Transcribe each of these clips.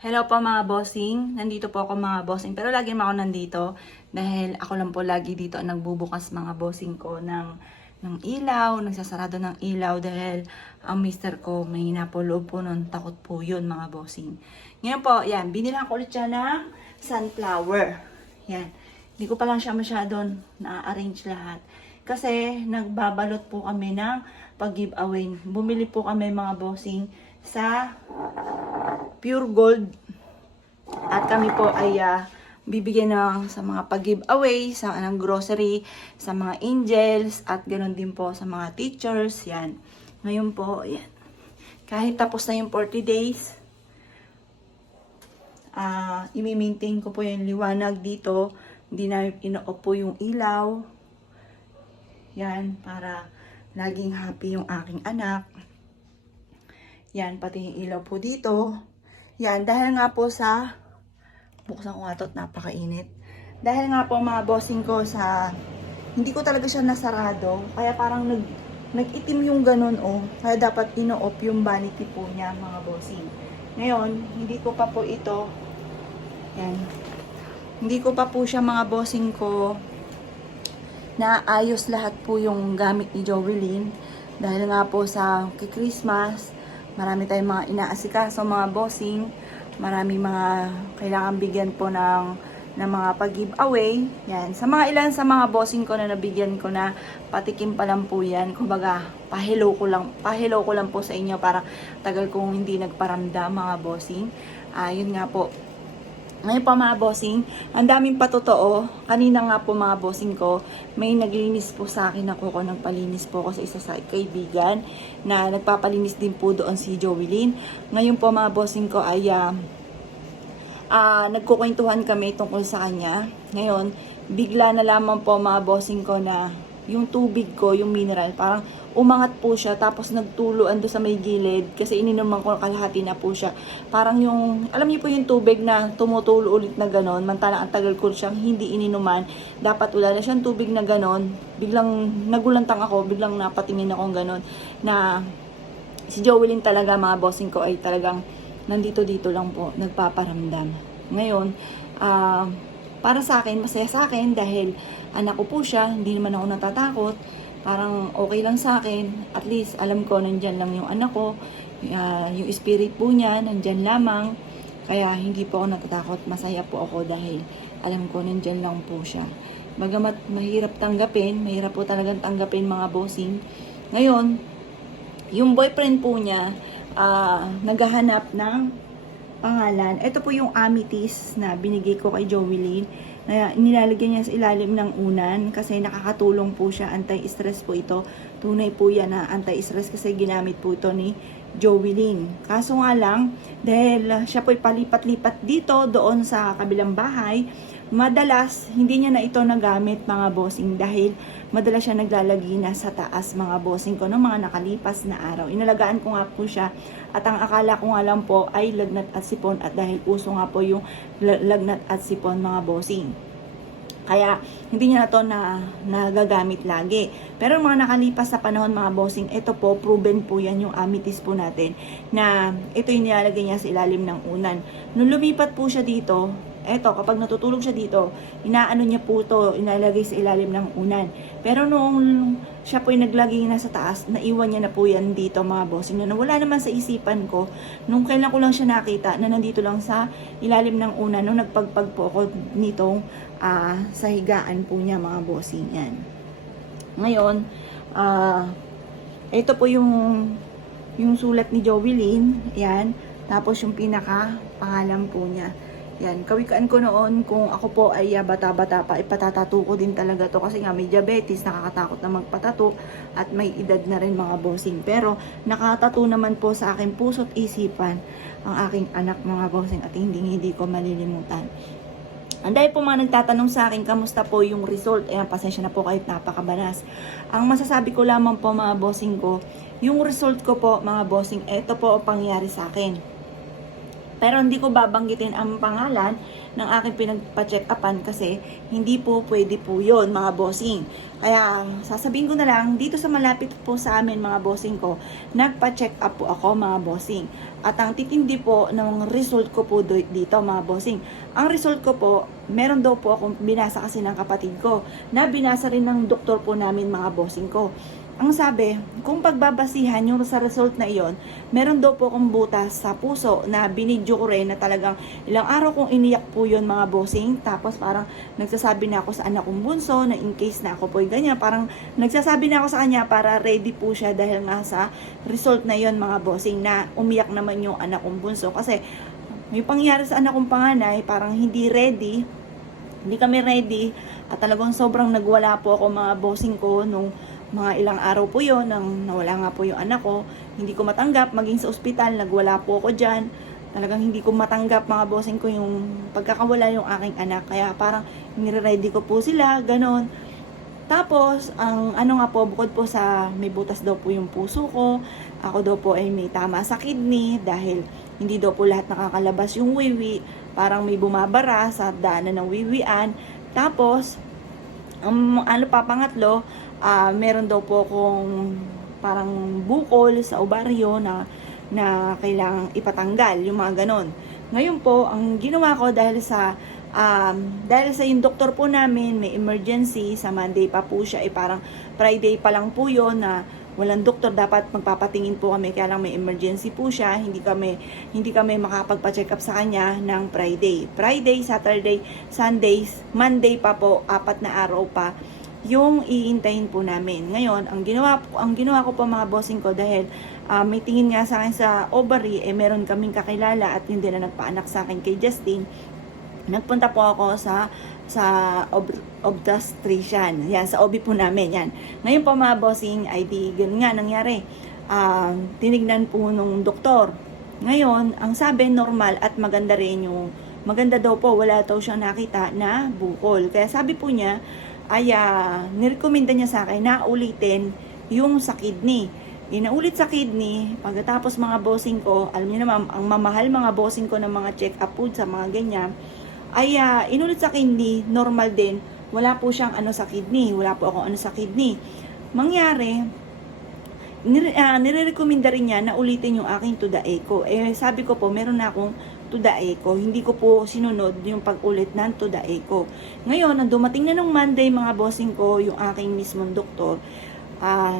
Hello po mga bossing. Nandito po ako mga bossing. Pero lagi naman ako nandito dahil ako lang po lagi dito ang nagbubukas mga bossing ko ng ilaw, nagsasarado ng ilaw dahil ang mister ko may po loob po nun. Takot po yun mga bossing. Ngayon po, yan, binilang ko ulit siya ng sunflower. Yan. Hindi ko pa lang siya masyadong na-arrange lahat. Kasi nagbabalot po kami ng pag-giveaway. Bumili po kami mga bossing sa Pure Gold. At kami po ay bibigyan ng sa mga pag-giveaway, sa ng grocery, sa mga angels, at ganoon din po sa mga teachers. Yan. Ngayon po, yan. Kahit tapos na yung 40 days, i-maintain ko po yung liwanag dito. Hindi na ino-off po yung ilaw. Yan, para laging happy yung aking anak. Yan, pati yung ilaw po dito. Yan, dahil nga po sa, buksan ko nga ito at napakainit. Dahil nga po mga bossing ko sa, hindi ko talaga siya nasarado. Kaya parang nag-itim yung ganun Kaya dapat ino-off yung vanity po niya mga bossing. Ngayon, hindi ko pa po ito, yan. Hindi ko pa po siya mga bossing ko, naayos lahat po yung gamit ni Jovelyn. Dahil nga po sa Christmas, marami tayong mga inaasikaso mga bossing. Marami mga kailangan bigyan po ng mga pag-giveaway. Yan. Sa mga ilan sa mga bossing ko na nabigyan ko na patikim pa lang po yan. Kumbaga, pa-hello ko lang po sa inyo para tagal kong hindi nagparamdam mga bossing. Yun nga po. Ngayon pa mga bossing, ang daming patotoo. Kanina nga po mga bossing ko, may naglinis po sa akin ako ko nagpalinis po ako sa isa sa kaibigan na nagpapalinis din po doon si Jovelyn. Ngayon po mga bossing ko ay nagkukwentuhan kami tungkol sa kanya. Ngayon, bigla na lamang po mga bossing ko na yung tubig ko, yung mineral, parang umangat po siya, tapos nagtuluan doon sa may gilid, kasi ininuman ko kalahati na po siya. Parang yung, alam niyo po yung tubig na tumutulo ulit na ganon, mantala ang tagal ko siyang hindi ininuman, dapat wala na siyang tubig na ganon, biglang nagulantang ako, biglang napatingin akong ganon, na si Jovelyn talaga mga bossing ko ay talagang nandito-dito lang po, nagpaparamdam. Ngayon, para sa akin, masaya sa akin dahil anak ko po siya, hindi naman ako natatakot. Parang okay lang sa akin. At least, alam ko, nandyan lang yung anak ko. Yung spirit po niya, nandyan lamang. Kaya, hindi po ako natatakot. Masaya po ako dahil alam ko, nandyan lang po siya. Bagamat mahirap tanggapin, mahirap po talagang tanggapin mga bossing. Ngayon, yung boyfriend po niya, naghahanap ng pangalan. Ito po yung amethyst na binigay ko kay Jovelyn. Nilalagyan niya sa ilalim ng unan kasi nakakatulong po siya, anti-stress po ito. Tunay po yan na anti-stress kasi ginamit po ito ni Jovelyn. Kaso nga lang, dahil siya po palipat-lipat dito doon sa kabilang bahay, madalas hindi niya na ito nagamit mga bossing dahil madalas siya naglalagi na sa taas mga bossing ko ng mga nakalipas na araw. Inalagaan ko nga po siya at ang akala ko nga lang po ay lagnat at sipon at dahil uso nga po yung lagnat at sipon mga bossing. Kaya hindi niya na to nagagamit lagi. Pero mga nakalipas sa panahon mga bossing, ito po, proven po yan yung amethyst po natin na ito yung nilalagay niya sa ilalim ng unan. Nung lumipat po siya dito, eto, kapag natutulog siya dito, inaano niya po to, inalagay sa ilalim ng unan. Pero nung siya po yung naglagay na sa taas, naiwan niya na po yan dito mga bossing. Na wala naman sa isipan ko, nung kailan ko lang siya nakita, na nandito lang sa ilalim ng unan, nung nagpagpag po ako nitong sa higaan po niya mga bossing yan. Ngayon, ito po yung sulat ni Jovelyn, yan. Tapos yung pinaka pangalan po niya. Yan, kawikaan ko noon kung ako po ay bata-bata pa, ipatatato ko din talaga to kasi nga may diabetes, nakakatakot na magpatato at may edad na rin mga bossing. Pero nakatato naman po sa aking puso't isipan ang aking anak mga bossing at hindi ko malilimutan. Dahil po mga nagtatanong sa akin, kamusta po yung result? Ayan, pasensya na po kahit napakabanas. Ang masasabi ko lamang po mga bossing ko, yung result ko po mga bossing, ito po ang pangyari sa akin. Pero hindi ko babanggitin ang pangalan ng aking pinagpa-check upan kasi hindi po pwede po yun mga bossing. Kaya sasabihin ko na lang, dito sa malapit po sa amin mga bossing ko, nagpa-check up po ako mga bossing. At ang titindi po ng result ko po dito mga bossing. Ang result ko po, meron daw po akong binasa kasi ng kapatid ko, na binasa rin ng doktor po namin mga bossing ko. Ang sabi, kung pagbabasihan yung sa result na iyon, meron daw po akong butas sa puso na binidyo ko rin na talagang ilang araw kong iniyak po yun mga bossing. Tapos parang nagsasabi na ako sa anak kong bunso na in case na ako po ganyan. Parang nagsasabi na ako sa kanya para ready po siya dahil nga sa result na yun mga bossing na umiyak naman yung anak kong bunso. Kasi may pangyari sa anak kong panganay, parang hindi kami ready at talagang sobrang nagwala po ako mga bossing ko nung mga ilang araw po yun nang nawala nga po yung anak ko. Hindi ko matanggap, maging sa ospital nagwala po ako dyan. Talagang hindi ko matanggap mga bossing ko yung pagkakawala yung aking anak, kaya parang nire-ready ko po sila, ganon. Tapos ang ano nga po, bukod po sa may butas daw po yung puso ko, ako daw po ay may tama sa kidney dahil hindi daw po lahat nakakalabas yung wiwi, parang may bumabara sa daanan ng wiwian. Tapos ano pa pangatlo, meron daw po akong parang bukol sa ovaryo na kailangang ipatanggal, yung mga ganon. Ngayon po, ang ginawa ko dahil sa yung doktor po namin may emergency sa Monday pa po siya, parang Friday pa lang po yun na walang doktor, dapat magpapatingin po kami, kaya lang may emergency po siya, hindi kami makapagpa-check up sa kanya ng Friday, Saturday, Sunday, Monday pa po, 4 na araw pa yung iintayin po namin. Ngayon, ang ginawa ko po mga bossing ko, dahil may tingin nga sa akin sa ovary, meron kaming kakilala at hindi na nagpaanak sa akin kay Justin. Nagpunta po ako sa obstetrician. Yan, sa OB po namin. Yan. Ngayon po mga bossing, ay di ganun nga nangyari. Tinignan po nung doktor. Ngayon, ang sabi normal at maganda rin yung, maganda daw po, wala daw siyang nakita na bukol. Kaya sabi po niya, nirekomenda niya sa akin na ulitin yung sa kidney. Inaulit sa kidney, pagkatapos mga bossing ko, alam niyo naman, ang mamahal mga bossing ko ng mga check-up food sa mga ganyan, inulit sa kidney, normal din. Wala po siyang ano sa kidney, wala po akong ano sa kidney. Mangyari, nire-recommenda rin niya na ulitin yung aking to the echo. Sabi ko po, meron na akong to the echo. Hindi ko po sinunod yung pag-ulit ng to the echo. Ngayon, nang dumating na nung Monday mga bossing ko, yung aking mismong doktor,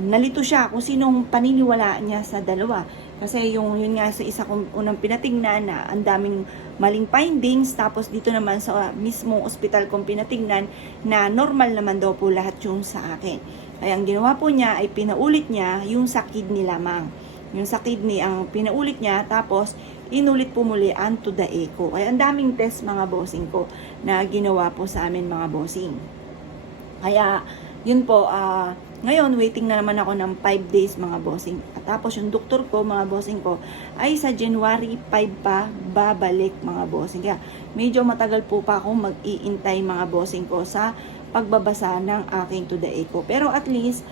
nalito siya kung sinong paniniwala niya sa dalawa. Kasi yun nga sa isa kong unang pinatingnan na ang daming maling findings, tapos dito naman sa mismong ospital kong pinatingnan na normal naman daw po lahat yung sa akin. Kaya ang ginawa po niya ay pinaulit niya yung sa kidney lamang. Yung sa kidney ang pinaulit niya, tapos inulit po muli ang to the echo. Kaya ang daming test mga bossing ko na ginawa po sa amin mga bossing. Kaya yun po, ngayon waiting na naman ako ng 5 days mga bossing. At tapos yung doktor ko mga bossing ko ay sa January 5 pa babalik mga bossing. Kaya medyo matagal po pa akong mag-iintay mga bossing ko sa pagbabasa ng aking to the echo. Pero at least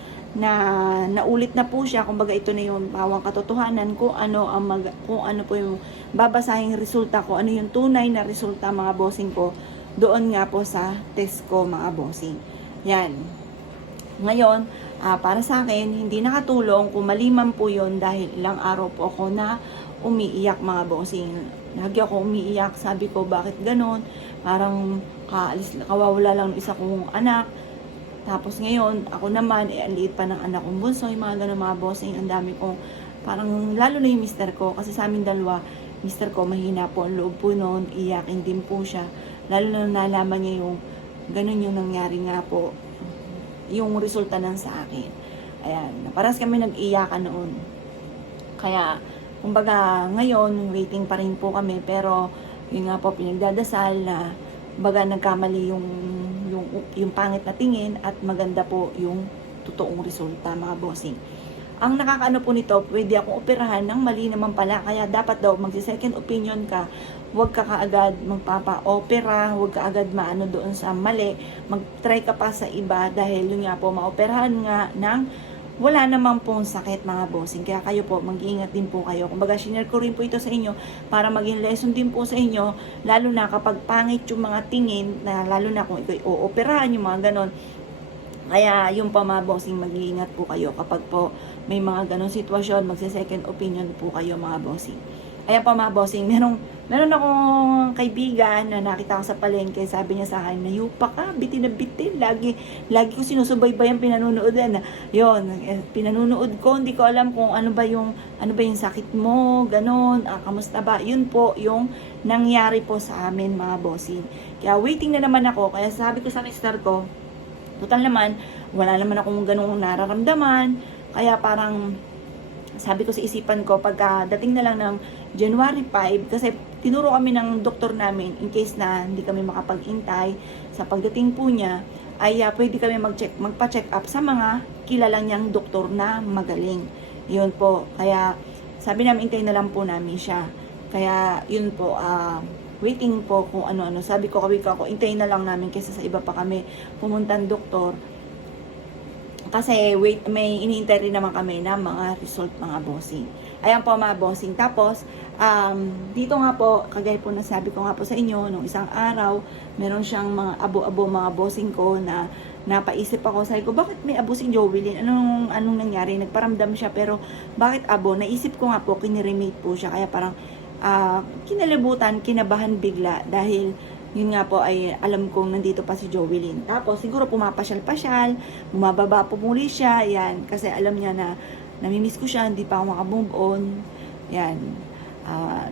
naulit na po siya, kumbaga ito na yung pawang katotohanan kung ano po yung babasahing resulta ko, ano yung tunay na resulta mga bossing ko doon nga po sa test ko mga bossing. Yan. Ngayon, para sa akin, hindi nakatulong kung maliman po yun dahil ilang araw po ako na umiiyak mga bossing. Lagi ako umiiyak, sabi ko bakit ganon, parang kawawala lang ng isa kong anak. Tapos ngayon, ako naman, ang liit pa ng anak kong bunso, yung mga ganun mga bossing, ang dami kong, parang lalo na yung mister ko, kasi sa amin dalawa, mister ko, mahina po ang loob po noon, iyakin din po siya, lalo na nalaman niya yung, ganun yung nangyari nga po, yung resulta ng sa akin. Ayan, parang kami nag-iyakan noon. Kaya, kumbaga, ngayon, waiting pa rin po kami, pero, yun nga po, pinagdadasal na, baga nagkamali yung pangit na tingin at maganda po yung totoong resulta mga bossing. Ang nakakaano po nito, pwede akong operahan ng mali naman pala, kaya dapat daw magsi-second opinion ka, huwag ka kaagad magpapa-opera, huwag ka agad maano doon sa mali, mag-try ka pa sa iba dahil yun nga po, maoperahan nga ng wala naman pong sakit mga bossing. Kaya kayo po, mag-iingat din po kayo. Kumbaga, shinare ko rin po ito sa inyo para maging lesson din po sa inyo, lalo na kapag pangit yung mga tingin, na lalo na kung ito'y ooperahan, yung mga ganon. Kaya yung pa mga bossing, mag-iingat po kayo kapag po may mga ganong sitwasyon, magse-second opinion po kayo mga bossing. Ayan pa mga bossing, meron akong kaibigan na nakita ko sa palengke, sabi niya sa akin, nayupa ka, bitin na bitin, lagi ko sinusubaybayan pinanunood na. Yon, pinanunood ko, hindi ko alam kung ano ba yung sakit mo, ganon, kamusta ba? Yun po yung nangyari po sa amin mga bossing. Kaya waiting na naman ako, kaya sabi ko sa mister ko, total naman, wala naman akong ganung nararamdaman. Kaya parang, sabi ko sa isipan ko, pagka dating na lang ng January 5, kasi tinuro kami ng doktor namin, in case na hindi kami makapag-intay, sa pagdating po niya, ay pwede kami magpa-check up sa mga kilalang niyang doktor na magaling. Yun po. Kaya, sabi namin, intay na lang po namin siya. Kaya, yun po, waiting po kung ano-ano. Sabi ko, kawik ako, intayin na lang namin kaysa sa iba pa kami pumuntang doktor. Kasi may iniintay rin naman kami na mga result mga bossing. Ayan po mga bossing. Tapos, dito nga po, kagaya po nasabi ko nga po sa inyo, nung isang araw, meron siyang mga abo-abo mga bossing ko na napaisip ako, sabi ko, bakit may abo si Jovelyn? Anong nangyari? Nagparamdam siya, pero bakit abo? Naisip ko nga po, kiniremate po siya. Kaya parang, kinalibutan, kinabahan bigla dahil yun nga po ay alam kong nandito pa si Jovelyn. Tapos siguro pumapasyal-pasyal, bumababa po muli siya, yan, kasi alam niya na namimiss ko siya, hindi pa ako makamove on. Yan.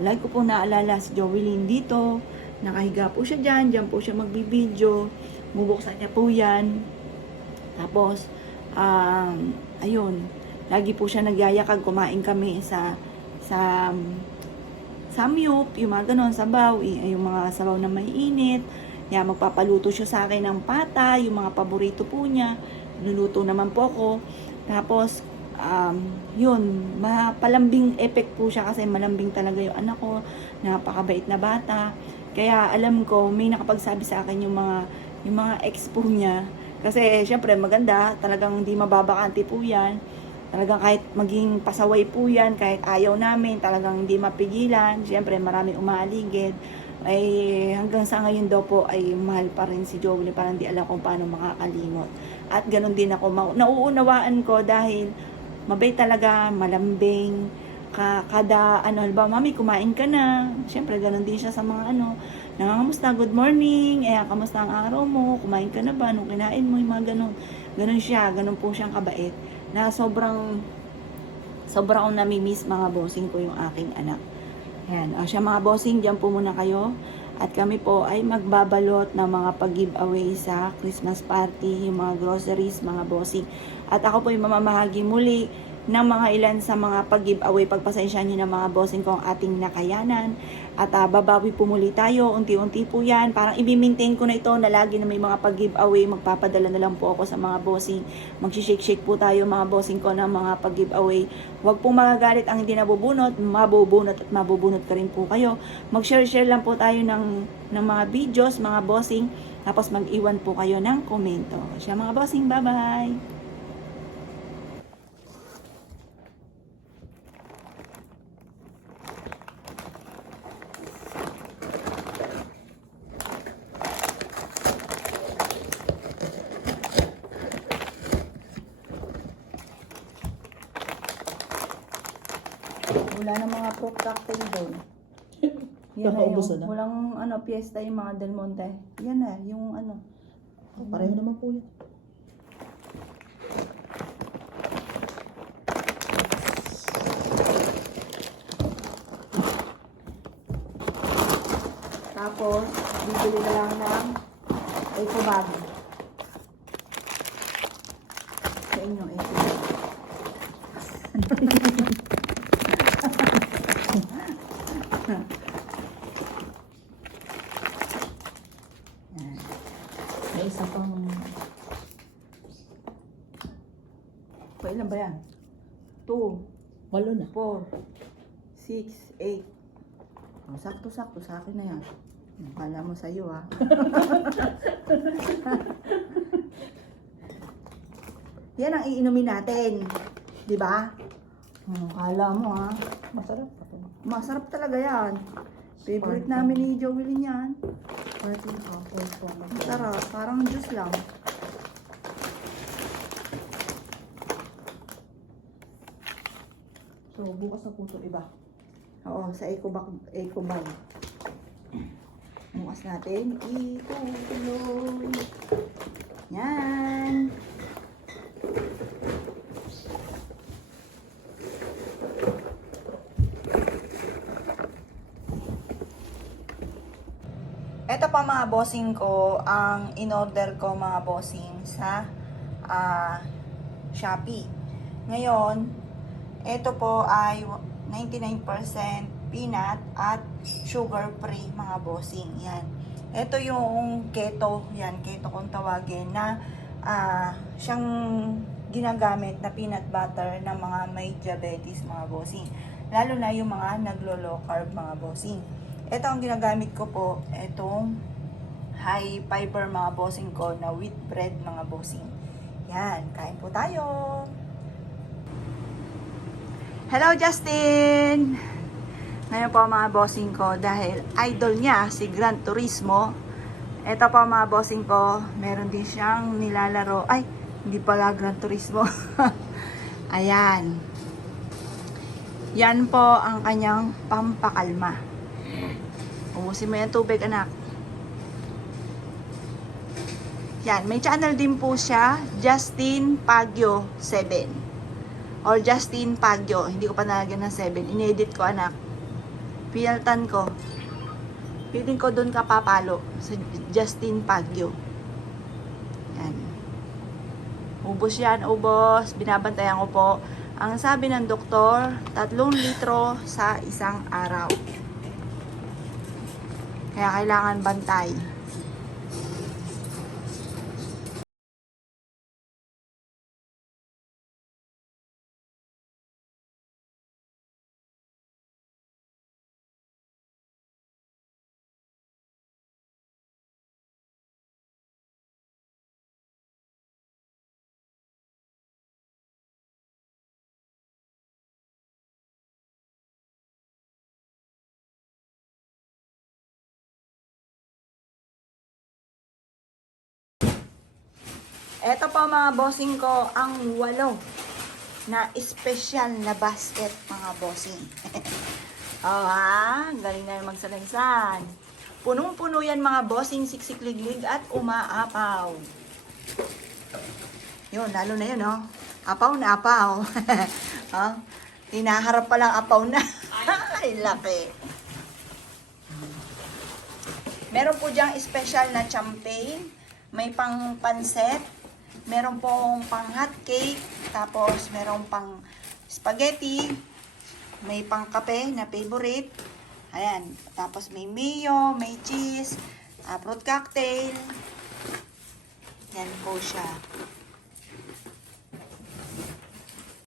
Lagi ko po naalala si Jovelyn dito, nakahiga po siya dyan po siya magbibideo, bubuksan niya po yan. Tapos, ayun, lagi po siya nagyayakag, kumain kami sa samyup, yung mga ganon, sabaw, yung mga sabaw na may init. Yan, magpapaluto siya sa akin ng pata, yung mga paborito po niya. Nuluto naman po ako. Tapos, yun, mapalambing effect po siya kasi malambing talaga yung anak ko. Napakabait na bata. Kaya alam ko, may nakapagsabi sa akin yung mga ex po niya. Kasi, syempre, maganda. Talagang hindi mababakante po yan. Talagang kahit maging pasaway po yan, kahit ayaw namin, talagang hindi mapigilan. Siyempre, maraming umaaligid. Ay hanggang sa ngayon daw po ay mahal pa rin si Jovelyn, parang di alam kung paano makakalimot. At ganun din ako, nauunawaan ko dahil mabait talaga, malambing, kada halimbawa, mami, kumain ka na. Siyempre, ganun din siya sa mga nangangamusta, good morning, kamusta ang araw mo, kumain ka na ba, nung kinain mo, yung mga ganun. Ganun siya, ganun po siyang kabait. Na sobrang akong namimiss mga bossing ko yung aking anak. Ayan, siya mga bossing, dyan po muna kayo. At kami po ay magbabalot ng mga pag-giveaway sa Christmas party, yung mga groceries, mga bossing. At ako po yung mamamahagi muli ng mga ilan sa mga pag-giveaway. Pagpasensyahan nyo ng mga bossing ko ang ating nakayanan. At babawi po muli tayo, unti-unti po yan. Parang i-maintain ko na ito na lagi na may mga pag-giveaway. Magpapadala na lang po ako sa mga bossing. Mag-shake-shake po tayo mga bossing ko ng mga pag-giveaway. Huwag pong magagalit ang hindi nabubunot. Mabubunot at mabubunot ka rin po kayo. Mag-share-share lang po tayo ng mga videos, mga bossing. Tapos mag-iwan po kayo ng komento. Siya mga bossing, bye-bye! Wala na mga fruit cocktail doon. Yan na yung, walang piyesta yung mga Del Monte. Yan na, yung pareho naman po yan. Tapos, bibili na lang ng eco bag. Sa inyo, eco bag. May isa pang... Ilan ba yan? 2, Walo na. 4, 6, 8. Sakto-sakto sa akin na yan. Kala mo sa'yo ha. Yan ang iinumin natin. Di ba? Kala mo ha. Masarap. Masarap talaga yan. Favorite namin ni Joelyn yan. Parting apple po. Masarap. Parang juice lang. So, bukas na po ito iba. Oo, sa Eco Bag. Bukas natin itutuloy. Yan. Ito pa mga bossing ko, ang in-order ko mga bossing sa Shopee. Ngayon, ito po ay 99% peanut at sugar free mga bossing. Yan. Ito yung keto, yan, keto kung tawagin na siyang ginagamit na peanut butter ng mga may diabetes mga bossing. Lalo na yung mga naglo-low carb mga bossing. Ito ang ginagamit ko po, itong high fiber mga bossing ko na wheat bread mga bossing. Yan, kain po tayo. Hello Justin! Ngayon po mga bossing ko, dahil idol niya si Gran Turismo, ito po mga bossing ko, meron din siyang nilalaro. Ay, hindi pala Gran Turismo. Ayan. Yan po ang kanyang pampakalma. Ubusin mo yung tubig, anak. Yan, may channel din po siya, Justin Pagyo 7. Or Justin Pagyo. Hindi ko pa nalagyan ng 7. Inedit ko, anak. Pinaltan ko. Piling ko doon kapapalo sa Justin Pagyo. Yan. Ubos yan, ubos. Binabantayan ko po. Ang sabi ng doktor, 3 litro sa isang araw. Kaya kailangan bantay. Ito po mga bossing ko, ang 8 na espesyal na basket mga bossing. Oh ha, galing na yung magsalansan. Punong-puno yan mga bossing, siksik-liglig at umaapaw. Yun, lalo na yun oh. Apaw na apaw. Oh, hinaharap pa lang apaw na. Ay, laki. Meron po diyang espesyal na champagne, may pang panset, meron pong pang hot cake, tapos meron pang spaghetti, may pang kape na favorite. Ayan, tapos may mayo, may cheese, fruit cocktail. Yan po siya.